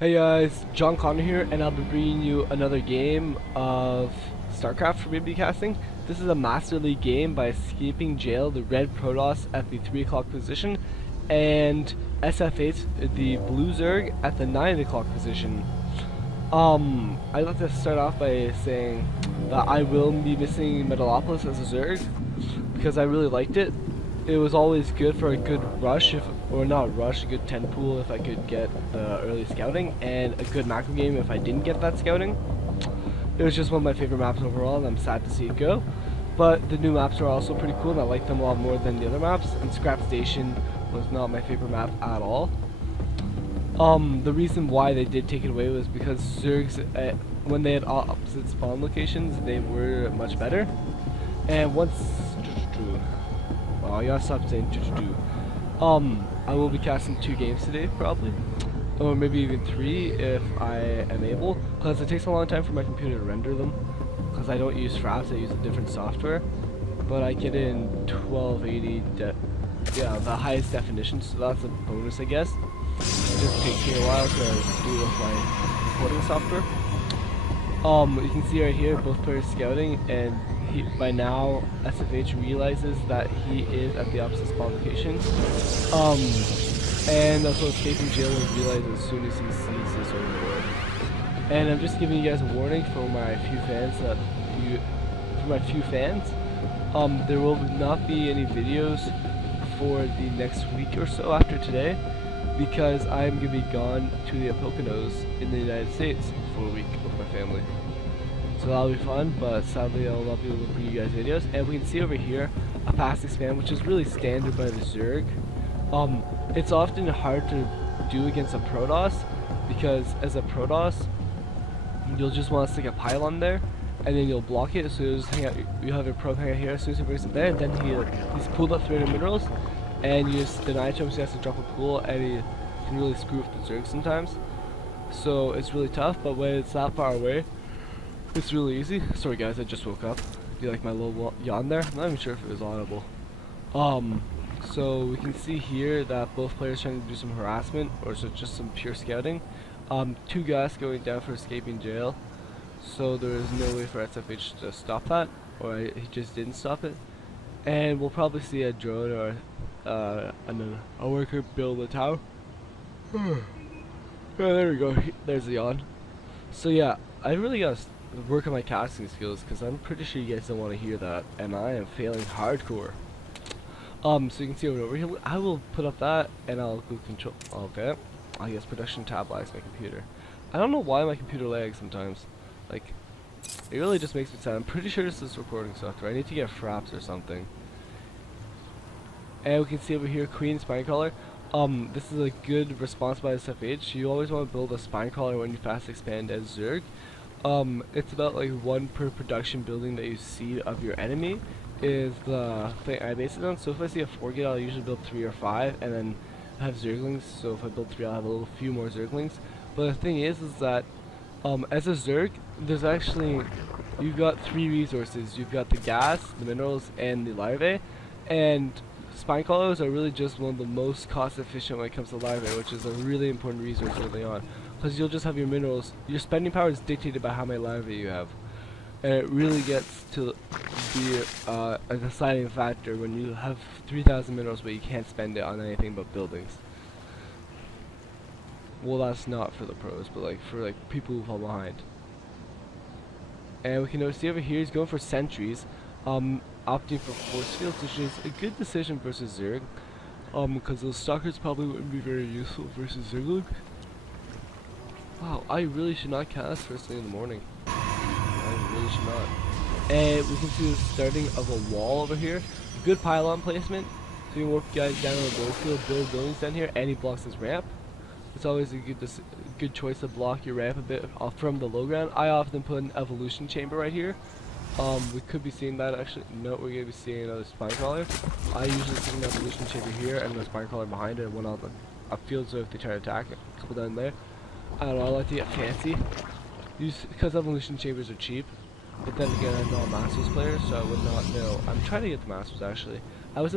Hey guys, John Connor here, and I'll be bringing you another game of StarCraft for BB casting. This is a Master League game by Escaping Jail, the red Protoss at the 3 o'clock position, and SF8, the blue Zerg, at the 9 o'clock position. I'd like to start off by saying that I will be missing Metalopolis as a Zerg, because I really liked it. It was always good for a good rush, or not rush, a good 10 pool if I could get the early scouting, and a good macro game if I didn't get that scouting. It was just one of my favorite maps overall, and I'm sad to see it go. But the new maps are also pretty cool, and I like them a lot more than the other maps, and Scrap Station was not my favorite map at all. The reason why they did take it away was because Zergs, when they had opposite spawn locations, they were much better. And once... Oh, I gotta stop saying I will be casting 2 games today, probably. Or maybe even 3 if I am able. Because it takes a long time for my computer to render them. Because I don't use Fraps, I use a different software. But I get in 1280, yeah, the highest definition, so that's a bonus, I guess. It just takes me a while to do with my recording software. You can see right here, both players scouting, and by now SFH realizes that he is at the opposite spawn location. And also Escaping Jail will realize as soon as he sees this overboard. And I'm just giving you guys a warning for my few fans there will not be any videos for the next week or so after today, because I'm gonna be gone to the Poconos in the United States for a week with my family. So that'll be fun, but sadly I'll not be able to bring you guys videos. And we can see over here a fast expand, which is really standard by the Zerg. It's often hard to do against a Protoss, because as a Protoss, you'll just want to stick a pylon there, and then you'll block it, so you'll just hang out, you have your probe hang out here as soon as he brings it there, and then he's pulled up 300 minerals, and you just deny it to him, so he has to drop a pool, and he can really screw with the Zerg sometimes. So it's really tough, but when it's that far away, it's really easy. Sorry guys, I just woke up. Do you like my little yawn there? I'm not even sure if it was audible. So we can see here that both players trying to do some harassment, or is it just some pure scouting. 2 guys going down for Escaping Jail. So there is no way for SFH to stop that, or he just didn't stop it. And we'll probably see a drone or a worker build a tower. Oh, there we go. There's the yawn. So yeah, I really gotta work on my casting skills, because I'm pretty sure you guys don't want to hear that, and I am failing hardcore. So you can see over here, I will put up that, and I'll go control. Okay, I guess production tab lags my computer. I don't know why my computer lags sometimes. Like, it really just makes me sad. I'm pretty sure this is recording software. I need to get Fraps or something. And we can see over here, Queen Spinecrawler. This is a good response by SFH. You always want to build a Spinecrawler when you fast expand as Zerg. It's about like 1 per production building that you see of your enemy is the thing I base it on. So if I see a 4-gate, I'll usually build 3 or 5, and then have Zerglings. So if I build 3, I'll have a few more Zerglings. But the thing is that as a Zerg, there's actually, you've got 3 resources. You've got the gas, the minerals, and the larvae. And Spinecrawlers are really just one of the most cost efficient when it comes to larvae, which is a really important resource early on. Because you'll just have your minerals. Your spending power is dictated by how many larvae you have, and it really gets to be a deciding factor when you have 3,000 minerals but you can't spend it on anything but buildings. Well, that's not for the pros, but like for like people who fall behind. And we can see over here he's going for sentries, opting for force fields, which is a good decision versus Zerg, because those stalkers probably wouldn't be very useful versus Zerglings. Wow, I really should not cast first thing in the morning. I really should not. And we can see the starting of a wall over here. Good pylon placement. So you can work guys down on the field, build buildings down here, and he blocks his ramp. It's always a good choice to block your ramp a bit off from the low ground. I often put an evolution chamber right here. We could be seeing that actually. No, we're going to be seeing another Spinecrawler. I usually see an evolution chamber here and a Spinecrawler behind it, and one on the upfield, so if they try to attack, a couple down there. I don't know, I like to get fancy. Because evolution chambers are cheap. But then again, I'm not a Masters player, so I would not know. I'm trying to get the Masters actually. I was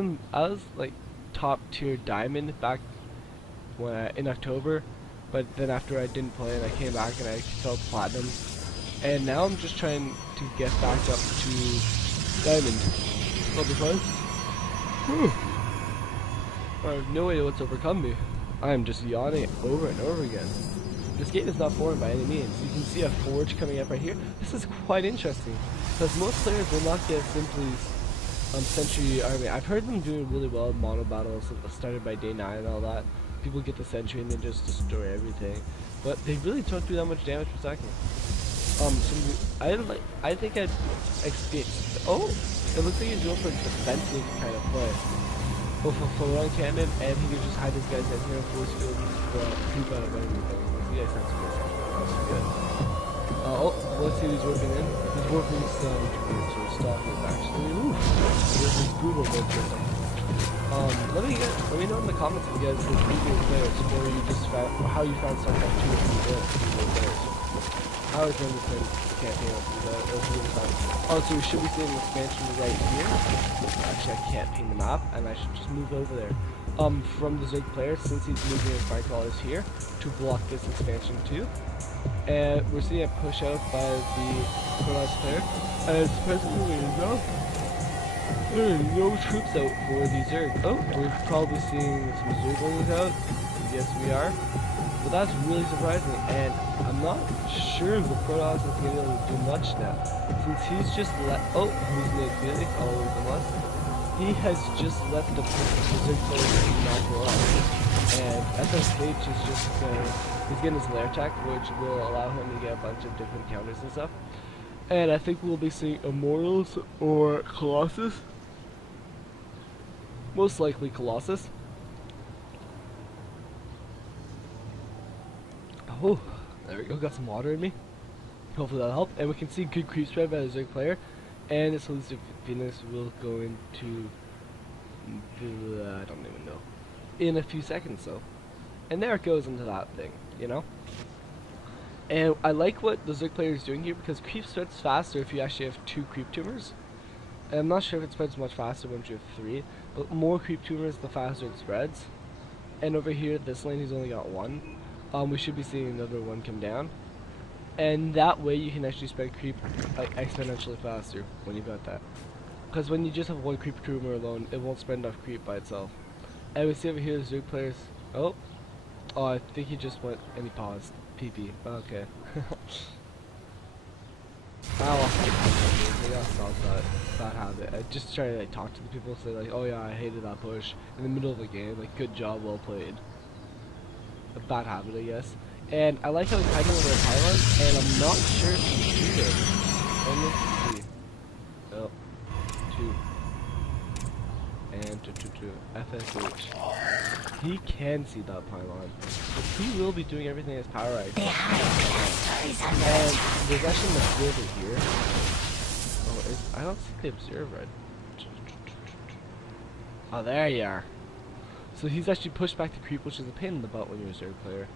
like top tier diamond back when in October, but then after I didn't play and I came back and I felt platinum, and now I'm just trying to get back up to diamond. That'll be fun. I have no idea what's overcome me. I am just yawning over and over again. This game is not boring by any means. You can see a forge coming up right here. This is quite interesting, because most players will not get simply Sentry Army. I've heard them doing really well in mono battles started by day 9 and all that. People get the Sentry and then just destroy everything, but they really don't do that much damage per second. So I think I'd experience. Oh, it looks like he's going for a defensive kind of play. Go for one cannon, and he can just hide his guys in here and force field creep out of everything. Yeah, sounds good. That's good. Oh, let's see who's working in. He's working some troops or stalkers actually. Ooh, this is brutal business. Let me know in the comments if you guys did previous players or you just found or how you found StarCraft 2 if you did previous players. I always remember playing the campaign up through that. It was really fun. Oh, so we should be seeing an expansion right here. Actually, I can't ping the map, and I should just move over there. From the Zerg player, since he's moving his fire crawlers here to block this expansion too. And we're seeing a push out by the Protoss player. And it's presently there are no troops out for the Zerg. Oh, we're probably seeing some Zerglings out. Yes, we are. But that's really surprising, and I'm not sure the Protoss is going to be able to do much now. Since he's just let. Oh, who's Nate Felix all over the left? He has just let the Zerg players not go off. And FSH is just he's getting his lair attack, which will allow him to get a bunch of different counters and stuff. And I think we'll be seeing Immortals or Colossus. Most likely Colossus. Oh, there we go, got some water in me. Hopefully that'll help. And we can see good creep spread by the Zerg player. And this elusive Venus will go into, I don't even know, in a few seconds so. And there it goes into that thing, you know? And I like what the Zerg player is doing here because creep spreads faster if you actually have 2 creep tumors. And I'm not sure if it spreads much faster once you have 3, but more creep tumors the faster it spreads. And over here, this lane he's only got 1. We should be seeing another one come down. And that way you can actually spread creep like exponentially faster when you've got that. Because when you just have 1 creep tumor alone, it won't spread enough creep by itself. And we see over here the Zerg players. Oh, I think he just went and he paused. PP. Okay. I gotta stop that habit. I just try to like talk to the people, say like, oh yeah, I hated that push in the middle of the game. Like, good job, well played. A bad habit, I guess. And I like how he's hiding over a pylon, and I'm not sure if he sees it. Let's see. Oh, 2. And 2. FSH. He can see that pylon. But he will be doing everything in his power right. And there's actually an observer here. Oh, I don't see the observer. Oh, there you are. So he's actually pushed back the creep, which is a pain in the butt when you're a Zerg player.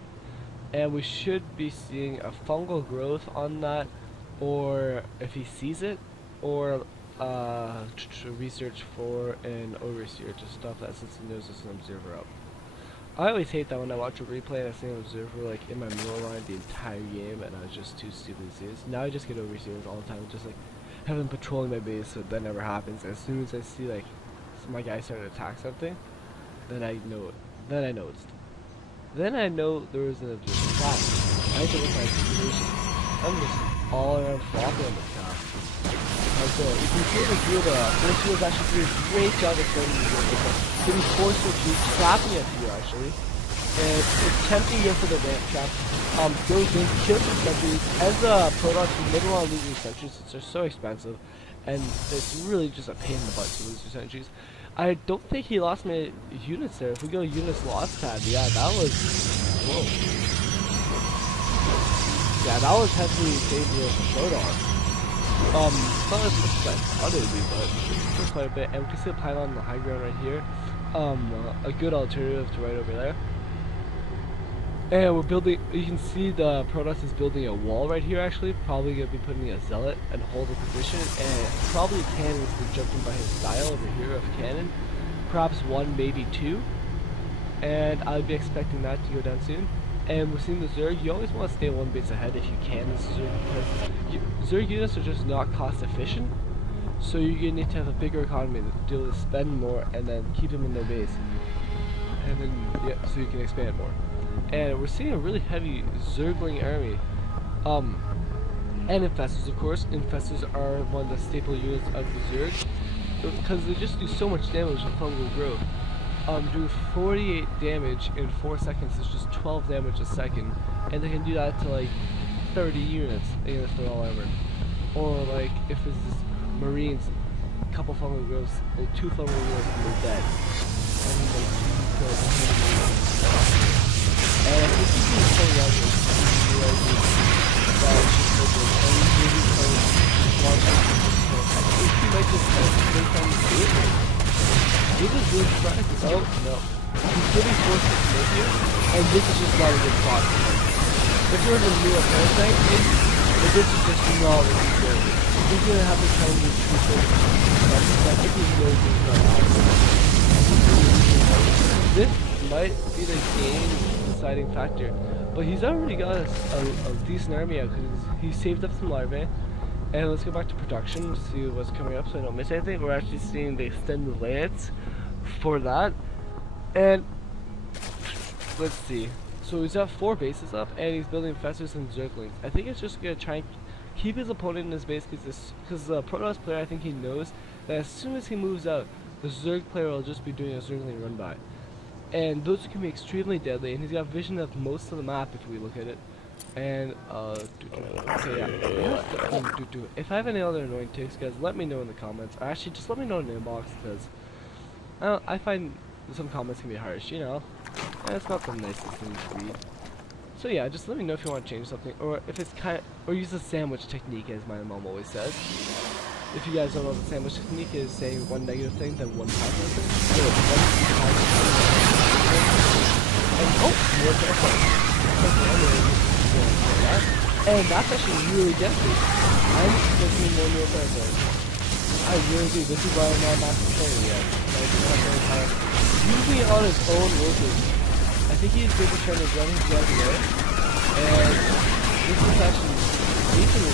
And we should be seeing a fungal growth on that, or if he sees it, or research for an overseer to stop that since he knows there's an observer up. I always hate that when I watch a replay and I see an observer like in my middle line the entire game and I was just too stupid to see this. Now I just get overseers all the time, just like have them patrolling my base, so that never happens. As soon as I see like my guy started to attack something, then I know it. Then I noticed. Then I know there was an observer. Wow. I had to look at my situation. I'm just all around flopping on this guy. So you can see the view the first view is actually doing a great job of starting the game. Getting forced to trapping it here actually. And it's tempting you for the ramp trap. Goes in, kills the sentries. As a Protoss, you never want to lose your sentries since they're so expensive. And it's really just a pain in the butt to lose your sentries. I don't think he lost my units there. If we go units lost tab, yeah, that was whoa. Yeah, that was heavily favorable for Protoss. Not as much as I thought it would be, but it's still quite a bit. And we can see a pylon on the high ground right here. A good alternative to right over there. And we're building, you can see the Protoss is building a wall right here actually. Probably going to be putting a zealot and hold a position. And probably a cannon is jumping by his style over here of cannon. Perhaps 1, maybe 2. And I'll be expecting that to go down soon. And we're seeing the Zerg. You always want to stay one base ahead if you can as Zerg, because Zerg units are just not cost efficient. So you need to have a bigger economy to be able to spend more and then keep them in their base. And then, yeah, so you can expand more. And we're seeing a really heavy Zergling army. And infestors, of course. Infestors are one of the staple units of the Zerg, because they just do so much damage with fungal growth. Do 48 damage in 4 seconds is just 12 damage a second, and they can do that to like 30 units against their all armor. Or like if it's just Marines, a couple fungal growths, or 2 fungal growths, and they're dead. And then like 2 kills, and I think he's doing so well with I think he might just based on the game. He was really surprised. Oh, no. He's getting forced to live here, and this is just not a good spot for him. If you're in the middle of Parasite, this is just not what he's doing. He's going to have to tell me to control I think he's really doing that. This might be the game deciding factor, but he's already got a decent army out because he saved up some larvae. And let's go back to production, see what's coming up so I don't miss anything. We're actually seeing the extended lance for that. And let's see. So he's got 4 bases up and he's building infestors and Zerglings. I think it's just going to try and keep his opponent in his base because the Protoss player, I think he knows that as soon as he moves out, the Zerg player will just be doing a Zergling run by. And those can be extremely deadly, and he's got vision of most of the map if we look at it. And okay, yeah. If I have any other annoying ticks, guys, let me know in the comments. Or actually, just let me know in the inbox, because I find some comments can be harsh, you know. And it's not the nicest thing to read. So yeah, just let me know if you want to change something, or if it's or use the sandwich technique, as my mom always says. If you guys don't know what the sandwich technique is, saying one negative thing, then one positive thing. So and more careful. And that's actually really deadly. I'm expecting more new parasites. I really do. This is why I'm not master player yet. Usually on his own workers. I think he's good at trying to run his guys away. And this is actually decently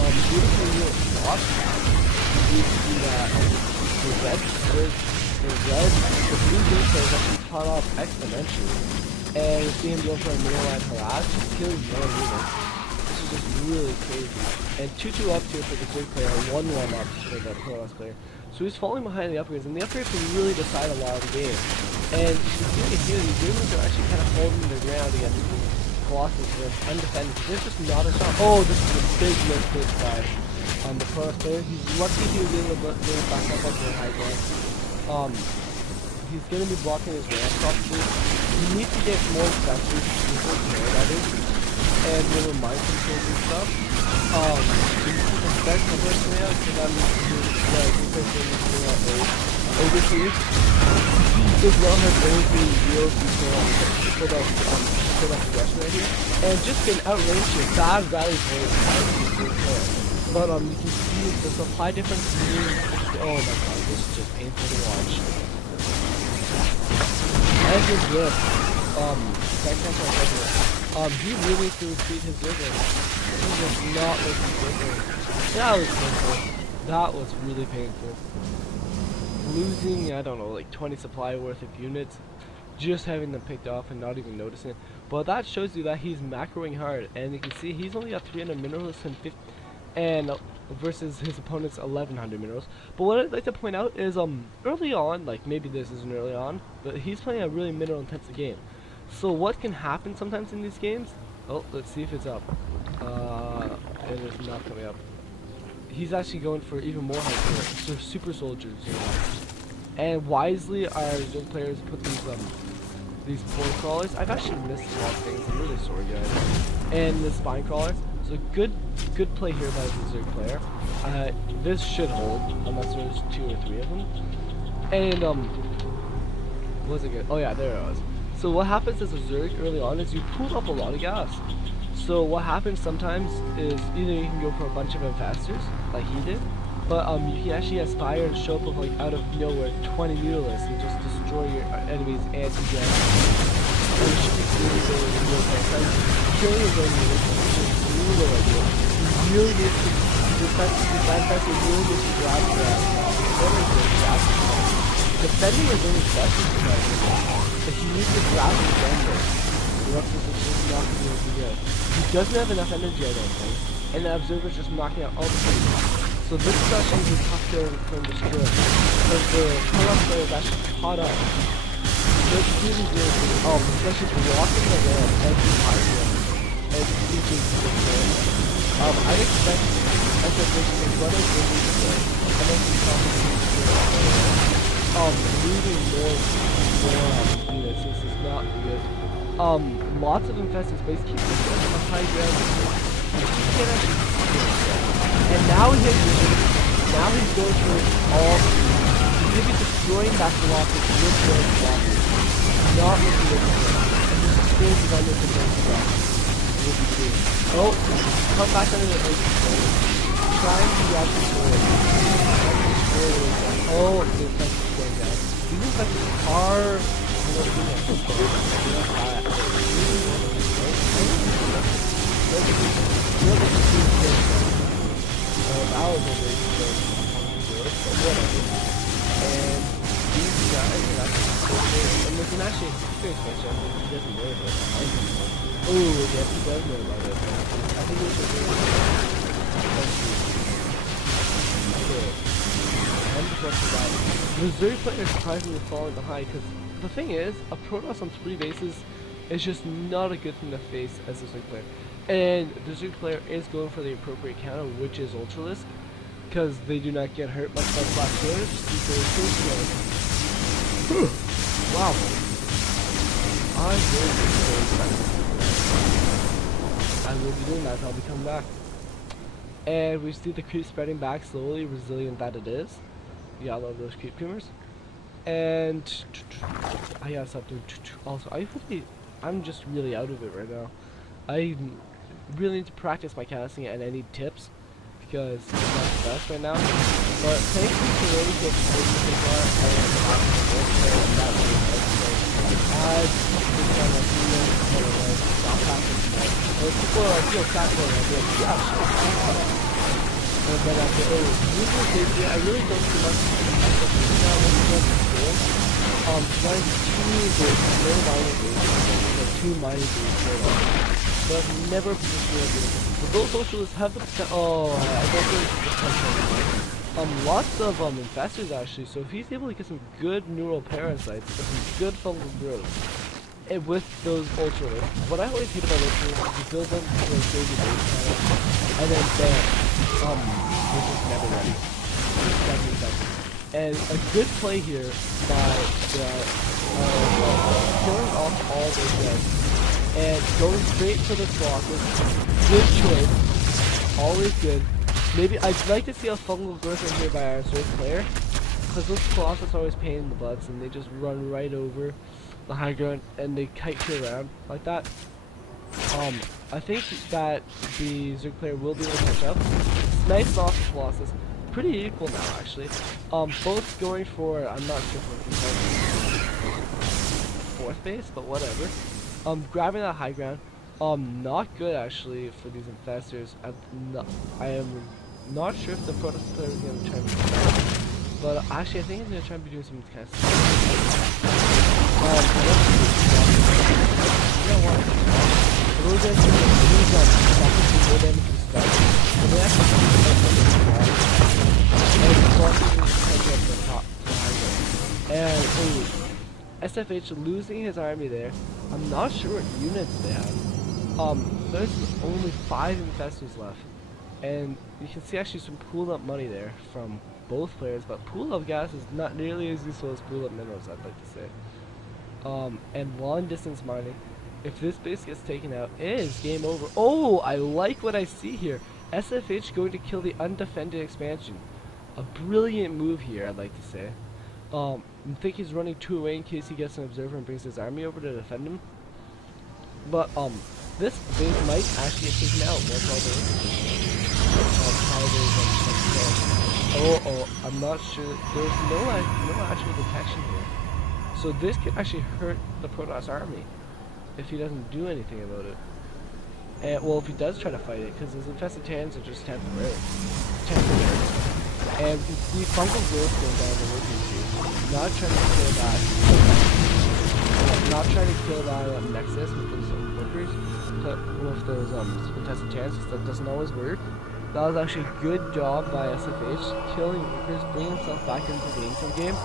beautifully watched. You see that the blue units are actually caught off exponentially. And you see him go for a middle line harass, just killing more units. This is just really crazy. And 2-2 up here for the Zerg player, 1-1 up for the Protoss player. So he's falling behind the upgrades, and the upgrades can really decide a lot of the game. And you can see it here, these units are actually kind of holding their ground against the Colossus when it's undefended. There's just not a shot. Oh, this is a big mistake by the Protoss player. He's lucky he was able to get it back up onto the high ground. He's going to be blocking his ramp probably. You need to get more accessories to know that is, and little mind controls and stuff. You need to respect the first layout, because I'm overseas. He does not have anything real for that progression right here. And just an outrage here, bad rally point. But you can see the supply difference between, oh my god, this is just painful to watch. As his whip, he really threw feed his river. He was not looking good. That was painful. That was really painful. Losing, I don't know, like 20 supply worth of units, just having them picked off and not even noticing it. But that shows you that he's macroing hard, and you can see he's only got 300 minerals and 50, and versus his opponent's 1100 minerals. But what I'd like to point out is early on, like maybe this isn't early on, but he's playing a really mineral intensive game. So what can happen sometimes in these games? Oh, let's see if it's up. It is not coming up. He's actually going for even more hardcore, so super soldiers. And wisely our Zerg players put these pole crawlers. I've actually missed a lot of things. I'm really sorry, guys. And the spine crawlers. So good play here by the Zerg player. This should hold unless there's 2 or 3 of them. And what was it good? Oh yeah, there it was. So what happens as a Zerg early on is you pull up a lot of gas. So what happens sometimes is either you can go for a bunch of infestors like he did, but you can actually aspire and show up with like out of nowhere 20 mutalisks and just destroy your enemies anti-gas. and it should be really going to real time. Killing his own units is just brutal idea. He really needs to, the manifesto really needs to grab the defending is only special but he needs to grab the defender. The rest of it's just not going to be good. He doesn't have enough energy, I don't think, and the observer's just knocking out all the things. So this is actually the tough kill from destroy because the Protoss player is actually caught up. This really good, especially blocking the ramp every high ground and teaching the player. I expect SFH to run it really good and then he losing more units. This is not good. Lots of infestors basically keep pushing on the high ground. He can't actually do it. And now he has vision. Now he's going for all. He's going to be destroying that blockers with those blockers. Not with the other one. And just destroying the vendors and those stuff. Will be good. Oh, come back under the ocean. Trying to grab the sword. Oh, the infestors is going down. These infestors are and these guys are actually and there's an actually experience mention. He doesn't know about it. Oh, yes, he does know about it. I think we should do it. The Zerg player is surprisingly falling behind because the thing is, a Protoss on 3 bases is just not a good thing to face as a Zerg player. And the Zerg player is going for the appropriate counter, which is Ultralisk, because they do not get hurt much by Black Swords. Wow. I will be doing that. I'll be coming back. And we see the creep spreading back slowly, resilient that it is. Yeah, I love those creep creamers. And I gotta stop doing. Also, I'm just really out of it right now. I really need to practice my casting and I need tips because I'm not the best right now. But thank you for really good support so far. People are like, yo, cat boy. I'll be like, yeah, sure. But after, I really don't see much. Two mining boots, but I've never positioned. But those socialists have the potential. Oh, I don't think the potential. Lots of infestors actually. So if he's able to get some good neural parasites, or some good fungal growth, and with those ultralists, what I always hate about ultralists is you build them to a crazy base channel, and then bam, they're just never ready. And a good play here by killing off all those guys and going straight for the Colossus. Good choice. Always good. Maybe I'd like to see a fungal growth in here by our third player, because those Colossus are always pain in the butts and they just run right over the high ground and they kite you around like that. I think that the Zerg player will be able to catch up. Nice off the Colossus. Pretty equal now, actually. Both going for, I'm not sure what we call it, 4th base, but whatever. Grabbing that high ground. Not good actually for these infestors. I am not sure if the Protoss player is going to try and be but actually I think I'm going to try and be doing some kind of stuff. Those guys can use more damage to start. And they actually and SFH losing his army there. I'm not sure what units they have. There's only 5 infestors left. And you can see actually some pooled up money there from both players, but pool up gas is not nearly as useful as pool up minerals, I'd like to say. And long distance mining. If this base gets taken out, it is game over. Oh, I like what I see here. SFH going to kill the undefended expansion. A brilliant move here, I'd like to say. I think he's running 2 away in case he gets an observer and brings his army over to defend him. But this base might actually get taken out once all the I'm not sure. There's no actual detection here, so this could actually hurt the Protoss army. if he doesn't do anything about it. And, well, if he does try to fight it, because his infested hands are just temporary. And you can see fungal growth going down the working too. Not trying to kill that. Not trying to kill that nexus with those workers, with those infested chances. That doesn't always work. That was actually a good job by SFH, killing workers, bringing himself back into the income game.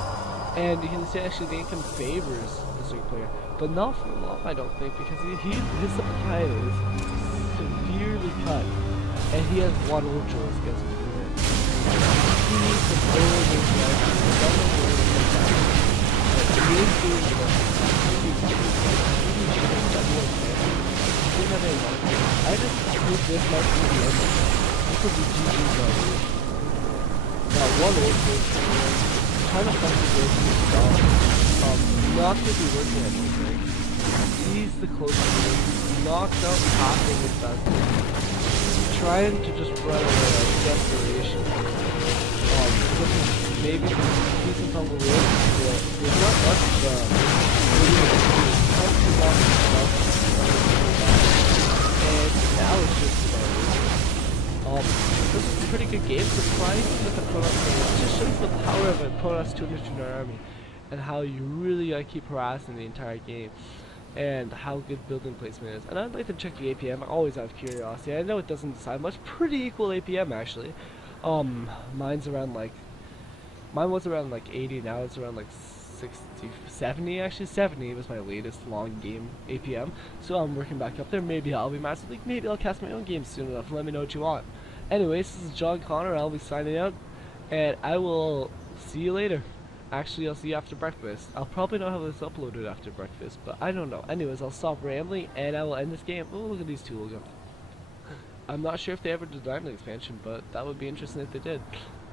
And you can see actually the income favors the Zerg player, but not for long, I don't think, because his supply is severely cut, and he has one ultras against him. He needs to build his life. He is doing the best. I just think this might be the end. This will be GG's level. That one ultra trying to find the goal to his job. Not to be working at anything. He's the closest to him. Knocked out half of his best. Trying to just run away out of desperation. Maybe decent fungal real. There's not much and now it's just about this is a pretty good game. Surprised with the Protoss. It just shows the power of a Protoss 200 army and how you really gotta keep harassing the entire game and how good building placement is. And I'd like to check the APM. I always have curiosity. I know it doesn't decide much. Pretty equal APM actually. Mine's around like mine was around like 80. Now it's around like 60, 70 actually. 70 was my latest long game APM. So I'm working back up there. Maybe I'll be Master League. Maybe I'll cast my own game soon enough. Let me know what you want. Anyways, this is John Connor. I'll be signing out, and I will see you later. Actually, I'll see you after breakfast. I'll probably not have this uploaded after breakfast, but I don't know. Anyways, I'll stop rambling, and I will end this game. Oh, look at these two again. I'm not sure if they ever did Diamond expansion, but that would be interesting if they did.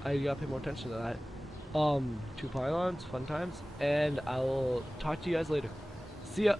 I gotta pay more attention to that. 2 pylons, fun times, and I will talk to you guys later. See ya!